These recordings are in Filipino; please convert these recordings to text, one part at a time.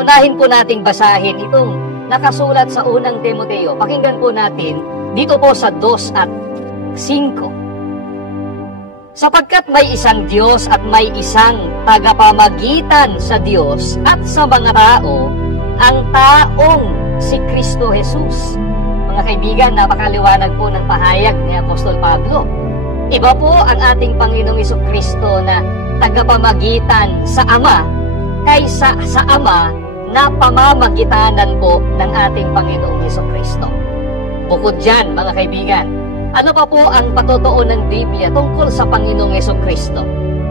Unahin po nating basahin itong nakasulat sa unang Timoteo. Pakinggan po natin dito po sa 2 at 5. Sapagkat may isang Diyos at may isang tagapamagitan sa Diyos at sa mga tao, ang taong si Kristo Jesus. Mga kaibigan, napakaliwanag po ng pahayag ni Apostol Pablo. Iba po ang ating Panginoong Jesucristo na tagapamagitan sa Ama kaysa sa Ama na pamamagitanan po ng ating Panginoong Jesucristo. Bukod dyan, mga kaibigan, ano pa po ang patotoo ng Biblia tungkol sa Panginoong Jesucristo?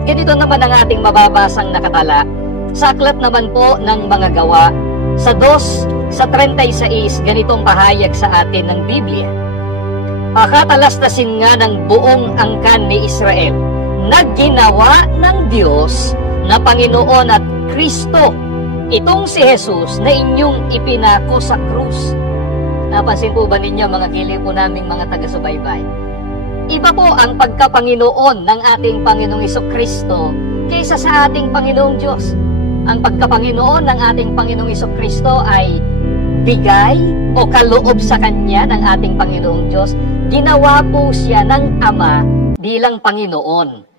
Ganito naman ang ating mababasang nakatala sa aklat naman po ng mga gawa sa 2:36, ganitong pahayag sa atin ng Biblia. Pakatalastasin nga ng buong angkan ni Israel na ginawa ng Diyos na Panginoon at Kristo, itong si Jesus na inyong ipinako sa krus. Napansin po ba ninyo, mga giliw po naming mga taga-subaybay? Iba po ang pagkapanginoon ng ating Panginoong Jesucristo kaysa sa ating Panginoong Diyos. Ang pagkapanginoon ng ating Panginoong Jesucristo ay bigay o kaloob sa Kanya ng ating Panginoong Diyos. Ginawa po siya ng Ama bilang Panginoon.